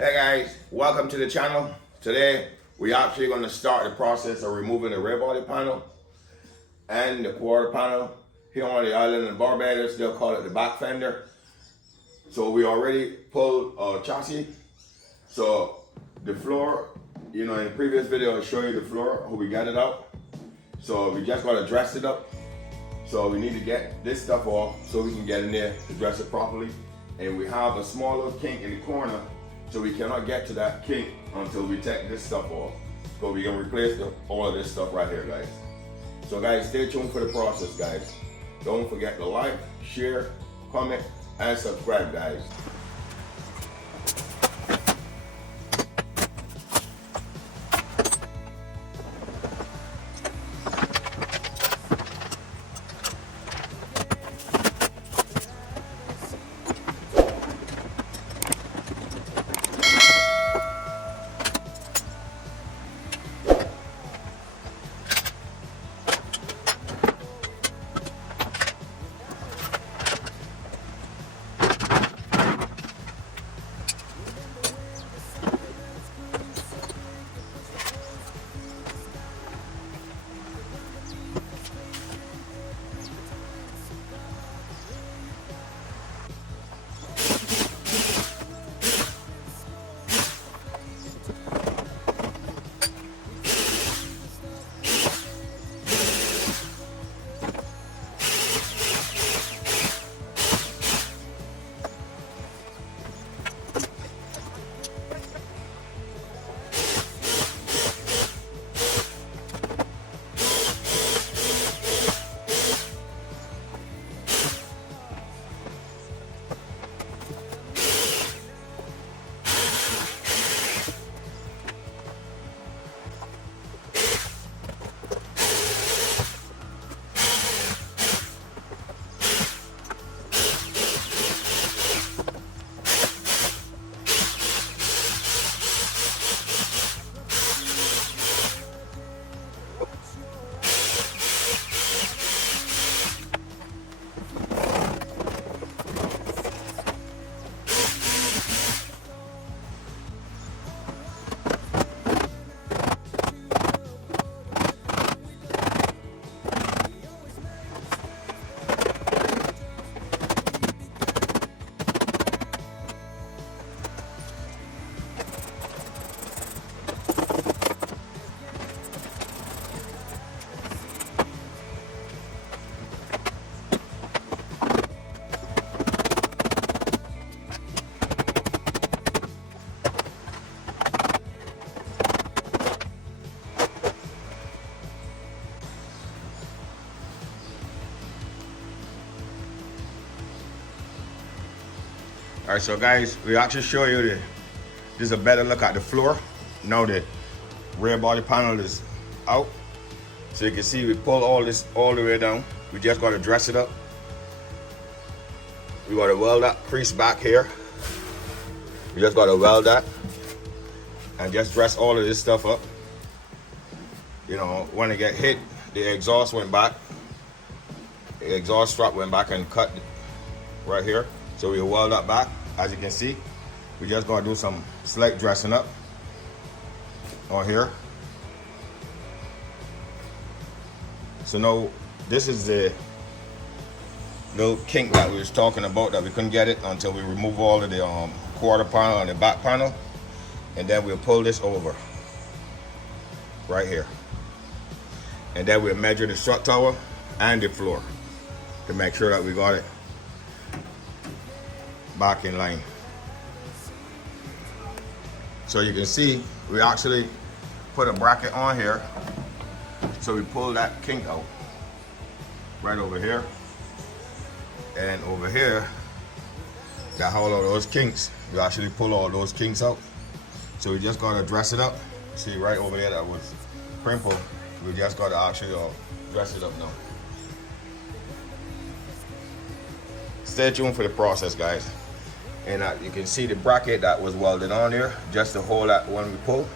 Hey guys, welcome to the channel. Today we're actually going to start the process of removing the rear body panel and the quarter panel. Here on the island of Barbados, they'll call it the back fender. So we already pulled our chassis. So the floor, in the previous video I showed you the floor, how we got it out. So we just got to dress it up. So we need to get this stuff off so we can get in there to dress it properly. And we have a small little kink in the corner, so we cannot get to that kink until we take this stuff off. So we can replace all of this stuff right here, guys. So guys, stay tuned for the process, guys. Don't forget to like, share, comment, and subscribe, guys. All right, so guys, we actually show you this is a better look at the floor. Now the rear body panel is out. So you can see we pull all this all the way down. We just got to dress it up. We got to weld that crease back here. We just got to weld that and just dress all of this stuff up. When it get hit, the exhaust went back. The exhaust strap went back and cut right here. So we weld that back. As you can see, we just gotta do some slight dressing up on here. So now this is the little kink that we was talking about that we couldn't get it until we remove all of the quarter panel and the back panel, and then we'll pull this over right here, and then we'll measure the strut tower and the floor to make sure that we got it back in line. So you can see we actually put a bracket on here, so we pull that kink out right over here, and over here got all of those kinks. We actually pull all those kinks out, so we just gotta dress it up. See right over there that was crimpled, we just gotta actually dress it up now. Stay tuned for the process, guys. And you can see the bracket that was welded on there just to hold that when we pull.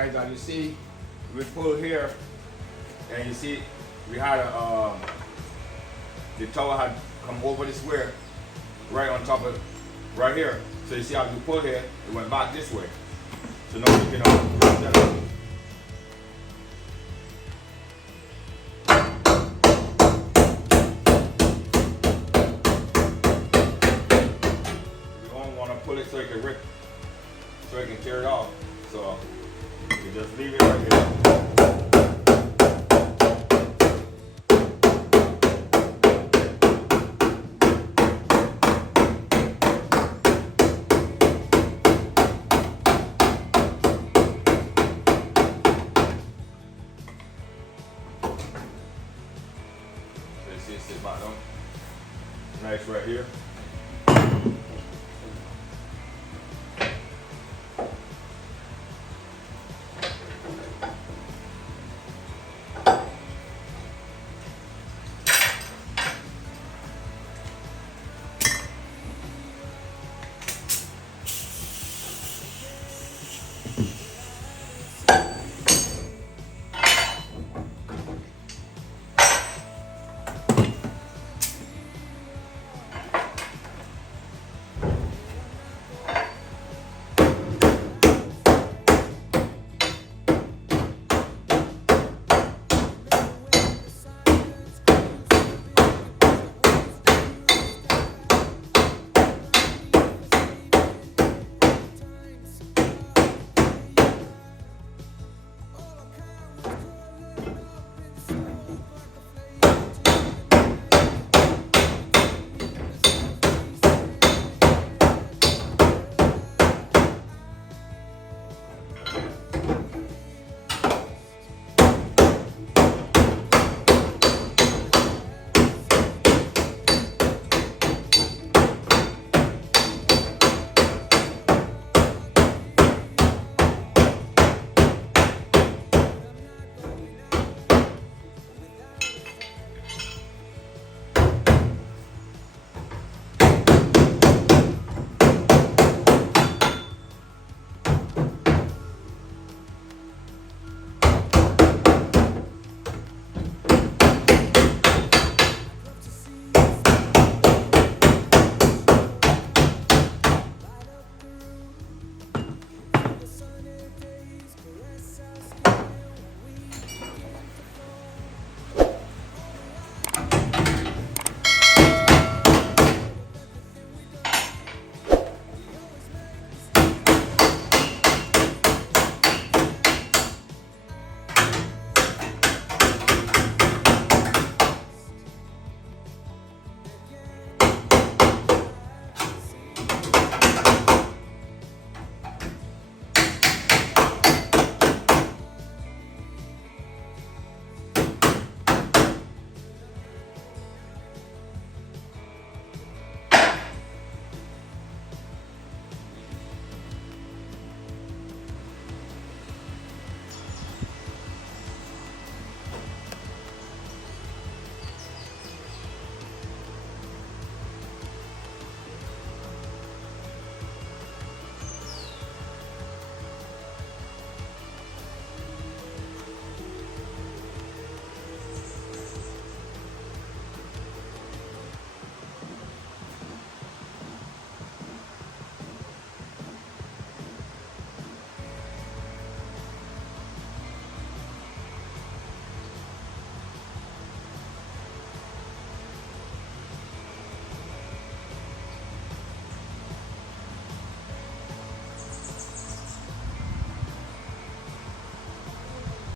guys, as you see, we pull here, and you see we had the tower had come over this way, right on top of, right here. So you see how we pull here, it went back this way. So now we can close that up. We don't want to pull it so it can rip, so it can tear it off. So you just leave it right here. So you see it sit back down. Nice right here.